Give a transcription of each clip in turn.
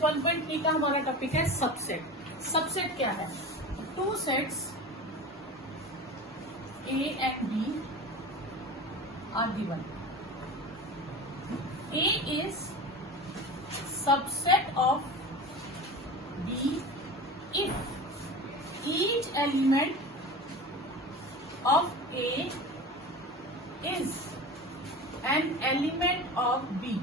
Exercise 1.3 का हमारा topic है सबसेट। सबसेट क्या है? Two sets A and B are given. A is subset of B if each element of A is an element of B.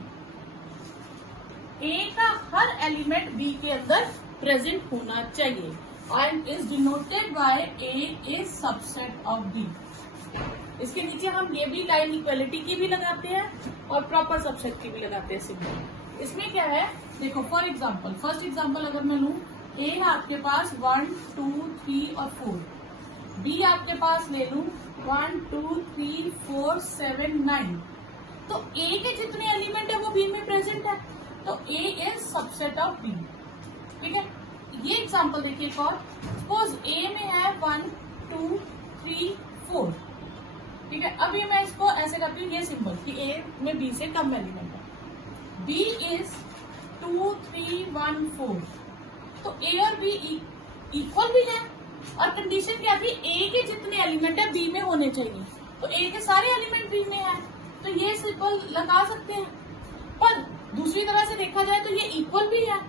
A का हर element B के अंदर present होना चाहिए and is denoted by A is subset of B. इसके नीचे हम ये भी लाइन इक्वलिटी की भी लगाते हैं और प्रॉपर सबसेट की भी लगाते हैं सिंपल। इसमें क्या है देखो, फॉर एग्जांपल फर्स्ट एग्जांपल अगर मैं लूं, A है आपके पास 1 2 3 और 4, B आपके पास ले लूं 1 2 3 4 7 9, तो A के जितने एलिमेंट है वो B में प्रेजेंट है, तो A is subset of B। ठीक है, ये एग्जांपल देखिए एक और, सपोज A में है 1 2 3 4। ठीक है, अब ये मैं इसको ऐसे करती हूँ, ये सिंबल कि A में B से कम एलिमेंट है। B इज 2 3 1 4, तो A और B इक्वल भी है और कंडीशन क्या थी, A के जितने एलिमेंट है B में होने चाहिए, तो A के सारे एलिमेंट B में है, तो ये सिंबल लगा सकते हैं। पर दूसरी तरह से देखा जाए तो ये इक्वल भी है,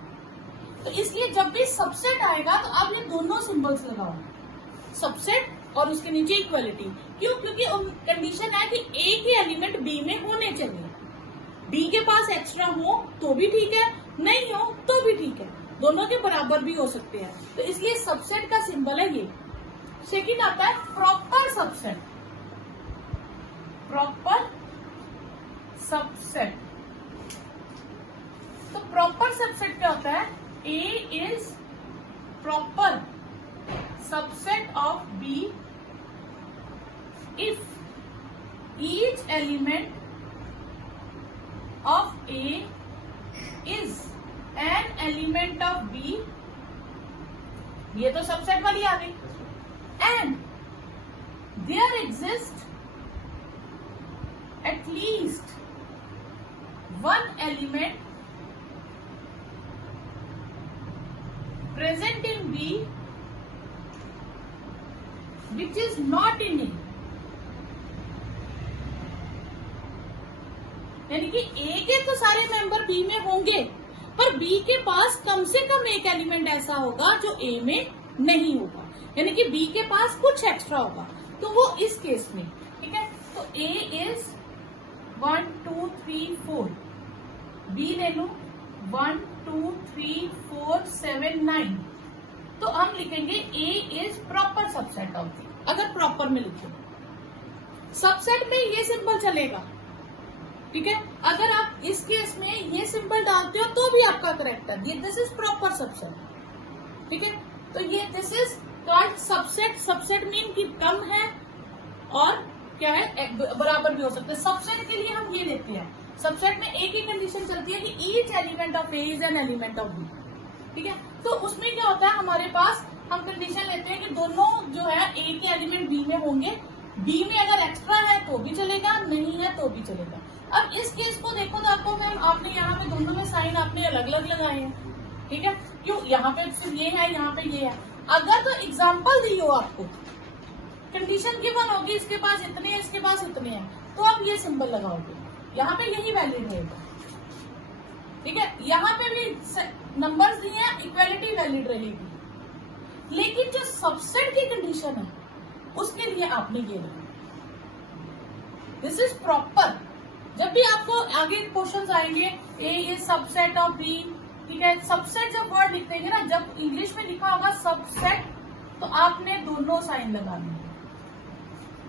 तो इसलिए जब भी सबसेट आएगा तो आप ये दोनों सिंबल्स लगाओ, सबसेट और उसके नीचे इक्वलिटी। क्यों? क्योंकि कंडीशन है कि A के एलिमेंट B में होने चाहिए। B के पास एक्स्ट्रा हो तो भी ठीक है, नहीं हो तो भी ठीक है, दोनों के बराबर भी हो सकते हैं, तो इसलिए सबसेट का सिंबल है ये। सेकंड आता है प्रॉपर सबसेट। प्रॉपर सबसेट, तो प्रॉपर सबसेट क्या होता है? A is proper subset of B if each element of A is an element of B, ये तो सबसेट वाली आ गई, and there exists at least one element present in B which is not in A। यानी कि A के तो सारे member B में होंगे, पर B के पास कम से कम एक एलिमेंट ऐसा होगा जो A में नहीं होगा, यानी कि B के पास कुछ एक्स्ट्रा होगा, तो वो इस केस में। ठीक है, तो A इज 1 2 3 4, B ले लू 1 2 3 4 7 9, तो हम लिखेंगे A is proper subset of B। अगर प्रॉपर में लिखे सबसेट में ये सिंबल चलेगा। ठीक है, अगर आप इस केस में ये सिंबल डालते हो तो भी आपका करेक्ट है, ये दिस इज प्रॉपर सबसेट। ठीक है, तो ये this is called subset. Subset mean कि कम है और क्या है, बराबर भी हो सकते हैं। सबसेट के लिए हम ये लेते हैं, सबसेट में एक ही कंडीशन चलती है कि each element of A is an element of B. ठीक है, तो उसमें क्या होता है, हमारे पास हम कंडीशन लेते हैं कि दोनों जो है ए के एलिमेंट बी में होंगे, बी में अगर एक्स्ट्रा है तो भी चलेगा, नहीं है तो भी चलेगा। अब इस केस को देखो तो आपको मैम आपने यहाँ पे दोनों में साइन आपने अलग अलग लगाए हैं। ठीक है, क्यों? यहाँ पे सिर्फ ये है, यहाँ पे ये है। अगर तो एग्जाम्पल दी हो आपको, कंडीशन गिवन होगी इसके पास इतने हैं, इसके पास इतने हैं, तो आप ये सिंबल लगाओगे, यहाँ पे यही वैलिड रहेगा। ठीक है, यहाँ पे भी नंबर्स दिए हैं, इक्वालिटी वैलिड रहेगी, लेकिन जो सबसेट की कंडीशन है उसके लिए आपने ये लिखा, दिस इज प्रॉपर। जब भी आपको आगे क्वेश्चंस आएंगे ए इज सबसेट ऑफ बी, ठीक है, सबसेट जब वर्ड लिख देंगे ना, जब इंग्लिश में लिखा होगा सबसेट, तो आपने दोनों साइन लगाने हैं,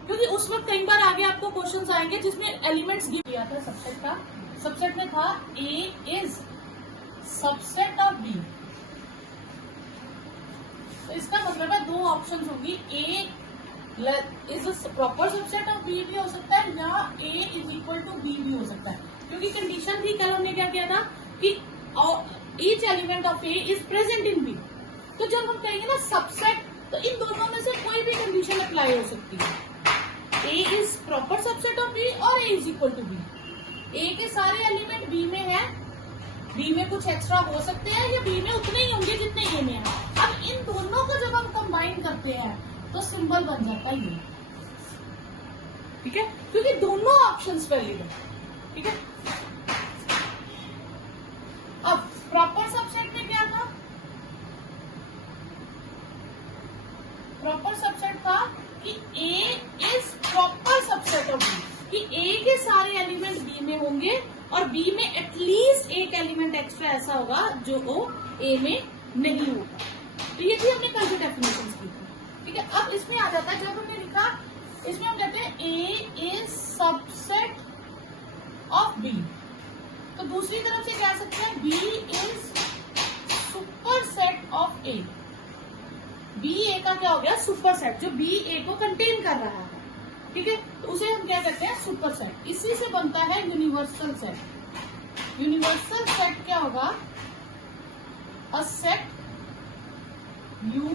क्योंकि उस वक्त कई बार आगे आपको क्वेश्चंस आएंगे जिसमें एलिमेंट्स गिव किया था सबसेट का। सबसेट में था A is subset of B, तो इसका मतलब है दो ऑप्शन होगी, A is proper subset of B भी हो सकता है, या A is equal to B भी हो सकता है, क्योंकि कंडीशन थी कल हमने क्या किया था कि each element of A is present in B. तो जब हम कहेंगे ना सबसेट, तो इन दोनों में से कोई भी कंडीशन अप्लाई हो सकती है। A is proper subset of B और A is equal to B. A के सारे एलिमेंट बी में है बी में कुछ एक्स्ट्रा हो सकते हैं या बी में उतने ही होंगे जितने ए में है। अब इन दोनों को जब हम कंबाइन करते हैं तो सिंबल बन जाता है ये, ठीक है, क्योंकि दोनों ऑप्शंस वैलिड है, ठीक है। अब प्रॉपर सबसेट में क्या था, प्रॉपर सबसेट था कि A is proper subset of B, कि ए के सारे एलिमेंट बी में होंगे और बी में एटलीस्ट एक एलिमेंट एक्स्ट्रा ऐसा होगा जो वो ए में नहीं होगा। तो ये थी हमने कल की डेफिनेशन की थी, ठीक है। अब इसमें आ जाता है, जब हमने लिखा इसमें हम कहते हैं A is subset of B, तो दूसरी तरफ से कह सकते हैं B is superset of A. B A का क्या हो गया, सुपर सेट, जो बी ए को कंटेन कर रहा है, ठीक है, तो उसे हम क्या कहते हैं, सुपर सेट। इसी से बनता है यूनिवर्सल सेट। यूनिवर्सल सेट क्या होगा, a set you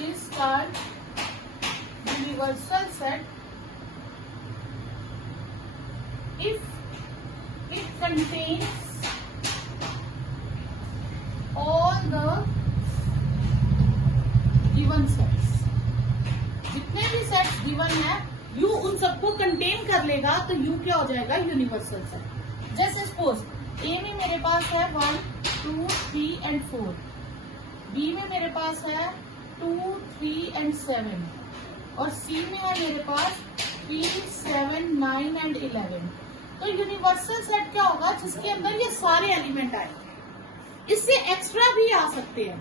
is called universal set if it contains all the given sets. जितने भी सेट्स गिवन है यू उन सबको कंटेन कर लेगा, तो यू क्या हो जाएगा, यूनिवर्सल सेट। जैसे सपोज ए में मेरे पास है 1 2 3 एंड 4, बी में मेरे पास है 2 3 एंड 7 और सी में है मेरे पास 3 7 9 एंड 11। तो यूनिवर्सल सेट क्या होगा, जिसके अंदर ये सारे एलिमेंट आए। इससे एक्स्ट्रा भी आ सकते हैं,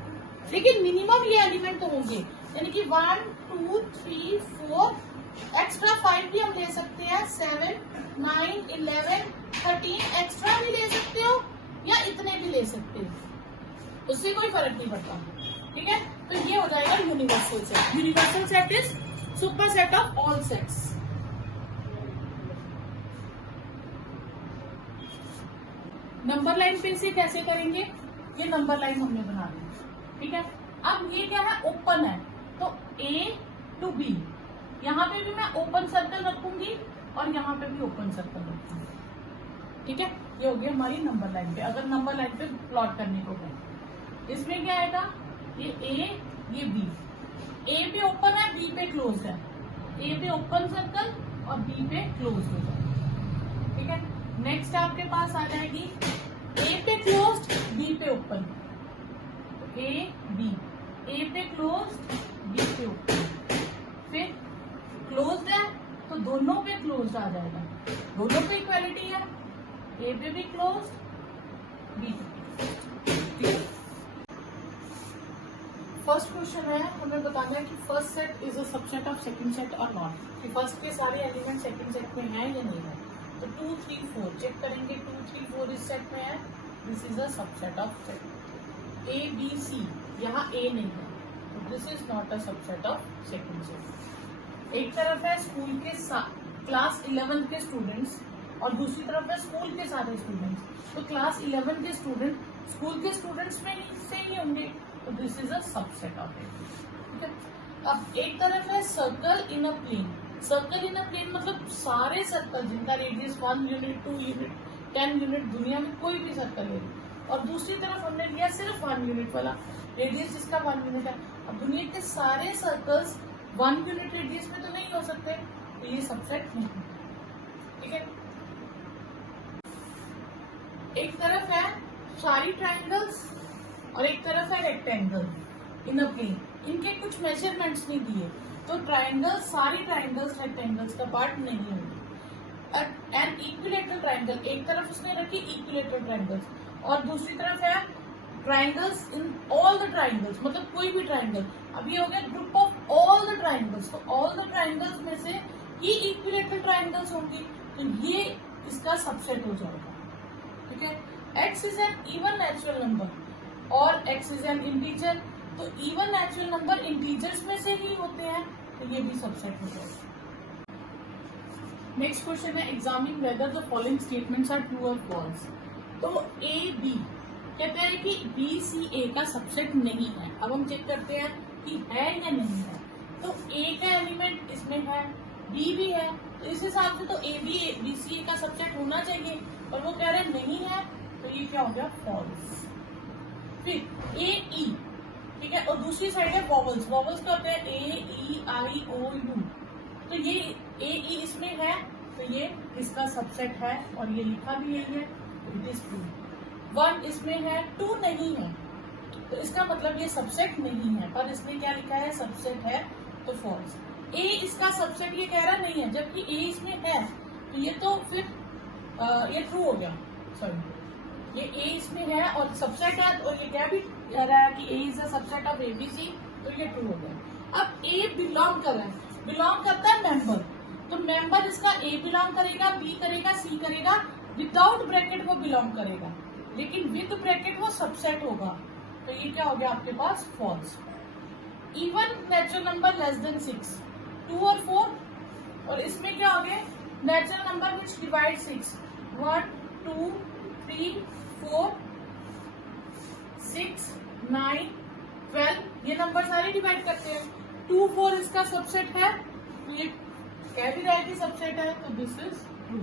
लेकिन मिनिमम ये एलिमेंट तो होंगे, यानी कि 1 2 3 4, एक्स्ट्रा 5 भी हम ले सकते हैं, 7 9 11 13 एक्स्ट्रा भी ले सकते हो या इतने भी ले सकते हो, उससे कोई फर्क नहीं पड़ता, ठीक है। तो ये हो जाएगा universal set. Universal set is superset of all sets. Number line पे इसे कैसे करेंगे, ये नंबर लाइन हमने बना दी, ठीक है। अब ये क्या है, ओपन है, तो ए टू बी, यहाँ पे भी मैं ओपन सर्कल रखूंगी और यहाँ पे भी ओपन सर्कल रखूंगी, ठीक है। ये हो गया हमारी नंबर लाइन पे। अगर नंबर लाइन पे प्लॉट करने को है, इसमें क्या आएगा, ये ए ये बी, ए पे ओपन है बी पे क्लोज है, ए पे ओपन सर्कल और बी पे क्लोज हो जाएगा, ठीक है। नेक्स्ट आपके पास आ जाएगी ए पे क्लोज बी पे ओपन, ए बी, ए पे क्लोज बी पे ओपन, फिर क्लोज्ड है तो दोनों पे क्लोज्ड आ जाएगा, दोनों पे इक्वालिटी है, ए पे भी क्लोज्ड बी पे। फर्स्ट क्वेश्चन है, हमें बताना है कि first set is a subset of second set और नॉट, कि फर्स्ट के सारे एलिमेंट सेकंड सेट में है या नहीं है। तो 2 3 4 चेक करेंगे, 2 3 4 इस सेट में है, this is a subset of set. A B C, यहाँ ए नहीं है, तो this is not a subset of second set. एक तरफ है स्कूल के क्लास 11 के स्टूडेंट्स और दूसरी तरफ है स्कूल के सारे स्टूडेंट्स, तो क्लास 11 के स्टूडेंट स्कूल के स्टूडेंट्स में से ही होंगे, तो this is a subset of it, ठीक है। अब एक तरफ है circle in a plane, circle in a plane मतलब सारे सर्कल जिनका रेडियस 1 यूनिट 2 यूनिट 10 यूनिट, दुनिया में कोई भी सर्कल ले, और दूसरी तरफ हमने लिया सिर्फ 1 यूनिट वाला रेडियस जिसका 1 यूनिट है। अब दुनिया के सारे सर्कल्स 1 यूनिट रेडियस में तो नहीं हो सकते, तो ये सबसेट नहीं है, ठीक है। एक तरफ है सारी ट्राइंगल्स और एक तरफ है रेक्टेंगल इन अ प्लेन, इनके कुछ मेजरमेंट्स नहीं दिए, तो ट्राइंगल्स सारी ट्राइंगल्स रेक्टेंगल्स का पार्ट नहीं होंगे। एंड इक्विलेटरल ट्राइंगल, एक तरफ उसने रखी इक्विलेटरल ट्राइंगल्स और दूसरी तरफ है triangles in all the triangles, मतलब कोई भी ट्राइंगल। अब ये हो गया group of all the triangles, तो ऑल द ट्राइंगल्स में से ही इक्विलेटरल ट्राइंगल्स होंगी, तो ये इसका सबसेट हो जाएगा, ठीक है। x is an even natural number और x इज एन इंटीजर, तो इवन नेचुरल नंबर इंटीजर्स में से ही होते हैं, तो ये भी सबसेट हो जाएगा। नेक्स्ट क्वेश्चन है, examine whether the following statements are true और फॉल्स। तो ए बी कहते हैं कि बी सी ए का सबसेट नहीं है। अब हम चेक करते हैं कि है या नहीं है। तो ए का एलिमेंट इसमें है, बी भी है, तो इस हिसाब से तो ए बी सी ए का सबसेट होना चाहिए, और वो कह रहे हैं नहीं है, तो ये क्या हो गया फॉल्स। फिर ए ई, ठीक है, और दूसरी साइड है वॉवल्स। वॉवल्स का होता है ए ई आई ओ यू, तो ये ए ई इसमें है तो ये इसका सबसेट है और ये लिखा भी यही है, इट इज ट्रू। 1 इसमें है, 2 नहीं है, तो इसका मतलब ये सबसेट नहीं है, पर इसने क्या लिखा है सबसेट है, तो फॉल्स। ए इसका सबसेट ये कह रहा नहीं है, जबकि ए इसमें है, तो ये तो फिर ये ट्रू हो गया। सॉरी, ये ए इसमें है और सबसेट है, और ये क्या भी कह रहा है कि A is a subset of ABC, तो ये ट्रू हो गया। अब ए बिलोंग कर रहा है, बिलोंग करता है मेंबर, तो मेंबर इसका ए बिलोंग करेगा, बी करेगा, सी करेगा, विदाउट ब्रैकेट वो बिलोंग करेगा, लेकिन विद ब्रैकेट वो सबसेट होगा, तो ये क्या हो गया आपके पास false. Even natural number less than 6, 2 और 4, और इसमें क्या हो गया नेचुरल नंबर विच डिवाइड 6, 1 2 3 4 6 9 12, ये नंबर सारे डिवाइड करते हैं। 2 4 इसका सबसेट है, तो ये कह भी रहा है कि सबसेट है, तो this is true.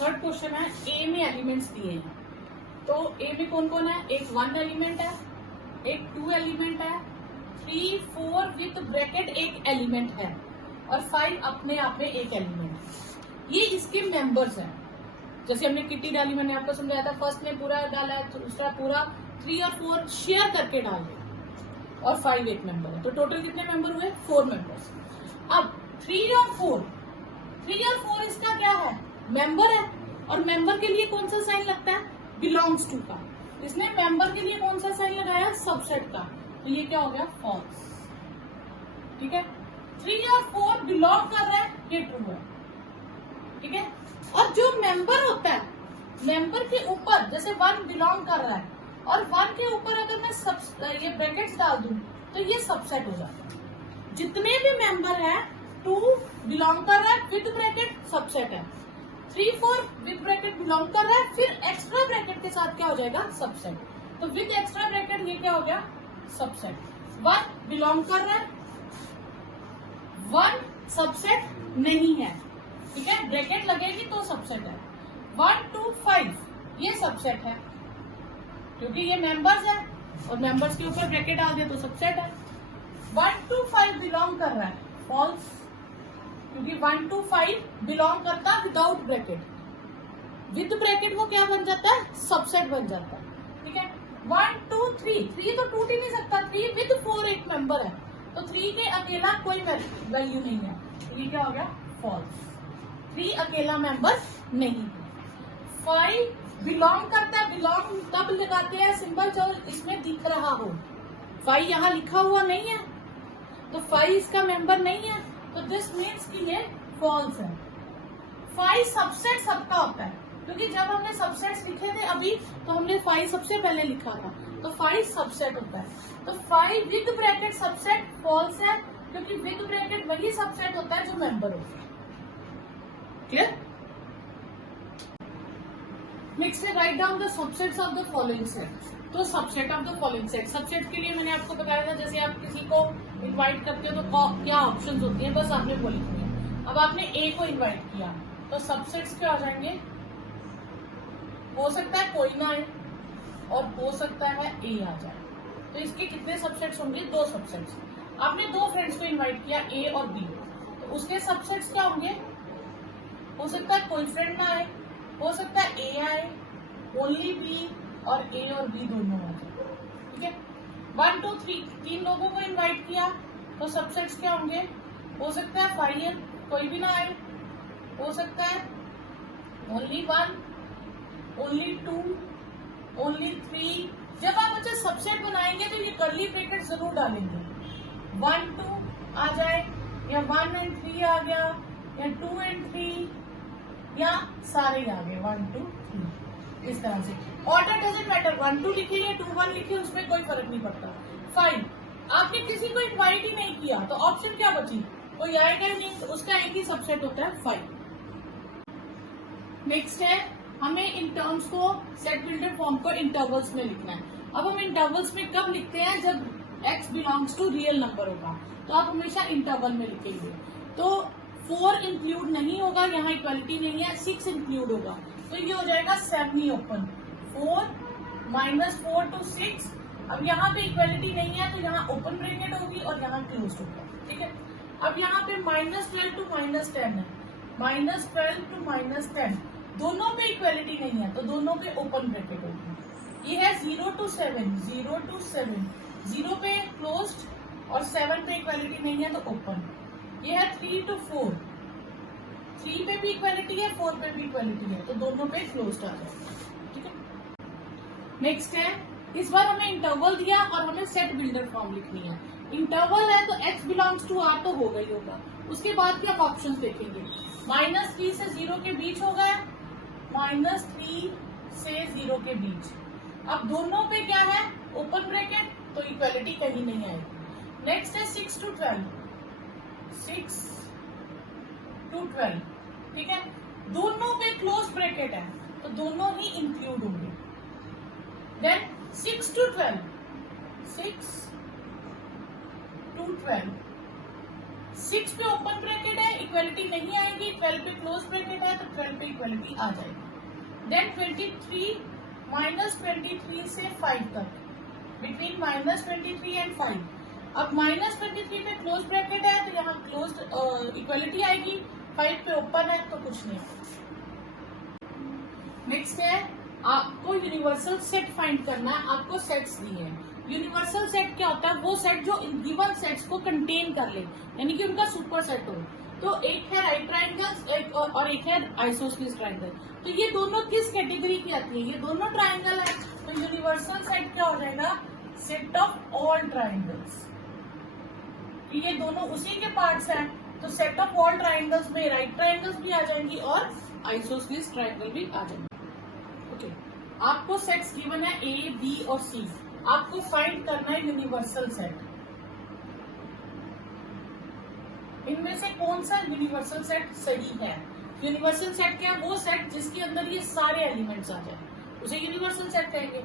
Third question है, ए में एलिमेंट्स दिए हैं, तो ए में कौन कौन है, एक 1 एलिमेंट है, एक 2 एलिमेंट है, 3 4 विथ ब्रैकेट एक एलिमेंट है, और 5 अपने आप में एक एलिमेंट है। ये इसके मेंबर्स हैं, जैसे हमने किटी डाली, मैंने आपको समझाया था, फर्स्ट ने पूरा डाला है, दूसरा पूरा, 3 और 4 शेयर करके डाल दिया, और 5 एक मेंबर है, तो टोटल कितने मेंबर हुए 4 मेंबर्स। अब 3 और 4 इसका क्या है मेंबर है, और मेंबर के लिए कौन सा साइन लगता है बिलोंग्स टू का, इसने मेंबर के लिए कौन सा साइन लगाया सबसेट का, तो ये क्या हो गया फॉल्स। ठीक है, 3 और 4 बिलोंग कर रहा है, ये ट्रू है। ठीक है, और जो मेंबर होता है, मेंबर के ऊपर जैसे 1 बिलोंग कर रहा है, और 1 के ऊपर अगर मैं ये ब्रैकेट्स डाल दूं तो ये सबसेट हो जाता है। जितने भी मेंबर है, 2 बिलोंग कर रहा है विद ब्रैकेट सबसेट है, 3 4 विद ब्रैकेट बिलोंग कर रहा है, फिर एक्स्ट्रा ब्रैकेट के साथ क्या हो जाएगा सबसेट, तो विद एक्स्ट्रा ब्रैकेट ये क्या हो गया सबसेट। 1 बिलोंग कर रहा है, 1 सबसेट नहीं है, ठीक है, ब्रैकेट लगेगी तो सबसेट है। 1 2 5 ये सबसेट है, क्योंकि ये मेंबर्स है और मेंबर्स के ऊपर ब्रैकेट डाल दिया तो सबसेट है। 1 2 5 बिलोंग कर रहा है, फॉल्स, क्योंकि 1 2 5 बिलोंग करता विदाउट ब्रैकेट, विद ब्रैकेट वो क्या बन जाता है सबसेट बन जाता है। ठीक है, 1 2 3 तो टूट ही नहीं सकता, 3 विद 4 एक मेंबर है, तो 3 के अकेला कोई वैल्यू नहीं है, तो ये क्या हो गया फॉल्स, 3 अकेला मेंबर नहीं। 5 बिलोंग करता है, बिलोंग तब लगाते हैं सिंबल जब इसमें दिख रहा हो, 5 यहाँ लिखा हुआ नहीं है, तो 5 इसका मेंबर नहीं है, तो दिस मीन्स कि ये फॉल्स है। 5 सबसेट सबका होता है, क्योंकि जब हमने सबसेट्स लिखे थे अभी, तो हमने 5 सबसे पहले लिखा था, तो 5 सबसेट होता है, तो 5 विद ब्रैकेट सबसेट फॉल्स है, क्योंकि विद ब्रैकेट वही सबसेट होता है जो मेंबर होता है। क्लियर? नेक्स्ट है write down the subsets of the following set. तो subset of the following set, subset के लिए मैंने आपको बताया था, जैसे आप किसी को इनवाइट करते हो तो क्या ऑप्शंस होती हैं, बस आपने वो लिखनी है। अब आपने ए को इनवाइट किया, तो सबसेट्स क्या हो जाएंगे, हो सकता है कोई ना आए और हो सकता है ए आ जाए, तो इसके कितने सबसेट्स होंगे 2 सबसेट्स। आपने 2 फ्रेंड्स को इनवाइट किया ए और बी, तो उसके सबसेट्स क्या होंगे, हो सकता है कोई फ्रेंड ना आए, हो सकता है ए आए, ओनली बी, और ए और बी दोनों आ जाए। ठीक है, 1 2 3 3 लोगों को इनवाइट किया, तो सबसेट्स क्या होंगे, हो सकता है 5 कोई भी ना आए, हो सकता है ओनली 1, ओनली 2, ओनली 3। जब आप अच्छा सबसेट बनाएंगे तो ये कर्ली ब्रैकेट जरूर डालेंगे, 1 2 आ जाए, या 1 and 3 आ गया, या 2 and 3, या सारे आ गए 1 2 3, इस तरह से। ऑर्डर डजंट मैटर, 1 2 लिखे या 2 1 लिखे, उसमें कोई फर्क नहीं पड़ता। 5 आपने किसी को इनवाइट ही नहीं किया, तो ऑप्शन क्या बची, कोई आएगा ही नहीं, तो उसका एक ही सबसेट होता है 5। नेक्स्ट है, हमें इन टर्म्स को सेट बिल्डर फॉर्म को इंटरवल्स में लिखना है। अब हम इंटरवल्स में कब लिखते हैं, जब x belongs to real number होगा, तो आप हमेशा इंटरवल में लिखेंगे। तो 4 इंक्लूड नहीं होगा, यहाँ इक्वालिटी नहीं है, 6 इंक्लूड होगा, तो ये हो जाएगा सेमी ओपन। 4 -4 to 6। अब यहाँ पे इक्वलिटी नहीं है तो यहाँ ओपन ब्रैकेट होगी और यहाँ क्लोज होगा, ठीक है। अब यहाँ पे -12 to -10 है, -12 to -10 दोनों पे इक्वलिटी नहीं है तो दोनों पे ओपन ब्रैकेट होगी। ये है 0 to 7, 0 to 7, 0 पे क्लोज्ड और 7 पे इक्वलिटी नहीं है तो ओपन। ये है 3 to 4, 3 पे भी इक्वलिटी है, 4 पे भी इक्वलिटी है तो दोनों पे क्लोज्ड आ जाएगा, ठीक है। नेक्स्ट है, इस बार हमें इंटरवल दिया और हमें सेट बिल्डर फॉर्म लिखनी है। इंटरवल है तो x बिलोंग्स टू r तो होगा ही होगा। उसके बाद क्या ऑप्शंस देखेंगे, -3 से 0 के बीच होगा, -3 से 0 के बीच। अब दोनों पे क्या है, ओपन ब्रैकेट, तो इक्वलिटी कहीं नहीं आएगी। नेक्स्ट है 6 to 12, 6 to 12, ठीक है। दोनों पे क्लोज ब्रैकेट है तो दोनों ही इंक्लूड होंगे। देन 6 to 12, 6 to 12, 6 पे ओपन ब्रैकेट है, इक्वलिटी नहीं आएगी। 12 पे क्लोज ब्रैकेट है तो 12 पे इक्वलिटी आ जाएगी। देन 23, -23 से 5 तक, बिटवीन -23 एंड 5। अब -23 पे क्लोज ब्रैकेट है तो यहाँ क्लोज इक्वलिटी आएगी, 5 पे ओपन है तो कुछ नहीं। नेक्स्ट है, आपको यूनिवर्सल सेट फाइंड करना है। आपको सेट्स दिए हैं। यूनिवर्सल सेट क्या होता है, वो सेट जो गिवन सेट्स को कंटेन कर ले, यानी कि उनका सुपर सेट हो। तो एक है राइट ट्राइंगल और एक है आइसोसेलेस ट्राइंगल। तो ये दोनों किस कैटेगरी की आती है, ये दोनों ट्राइंगल है। तो यूनिवर्सल सेट क्या हो जाएगा, सेट ऑफ ऑल ट्राइंगल्स। ये दोनों उसी के पार्ट्स हैं तो सेट ऑफ ऑल ट्राइंगल्स में राइट ट्राइंगल्स भी आ जाएंगी और आइसोसेलेस ट्राइंगल भी आ जाएंगे। ओके, आपको सेट्स गिवन है ए, बी और सी। आपको फाइंड करना है यूनिवर्सल सेट। इनमें से कौन सा यूनिवर्सल सेट सही है। यूनिवर्सल सेट क्या है, वो सेट जिसके अंदर ये सारे एलिमेंट्स आ जाए उसे यूनिवर्सल सेट कहेंगे।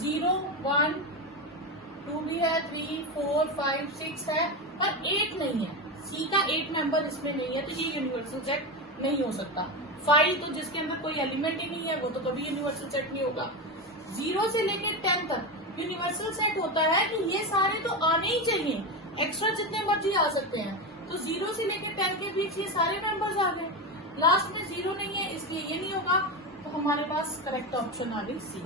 0, 1, 2 भी है, 3, 4, 5, 6 है पर 8 नहीं है। सी का 8 मेंबर इसमें नहीं है तो ये यूनिवर्सल सेट नहीं हो सकता। 5 तो जिसके अंदर कोई एलिमेंट ही नहीं है वो तो कभी यूनिवर्सल सेट नहीं होगा। 0 से लेके 10 तक यूनिवर्सल सेट होता है कि ये सारे तो आने ही चाहिए, एक्स्ट्रा जितने मर्जी आ सकते हैं। तो 0 से लेके 10 के बीच ये सारे मेंबर्स आ गए, लास्ट में 0 नहीं है इसलिए ये नहीं होगा। तो हमारे पास करेक्ट ऑप्शन आ गई सी।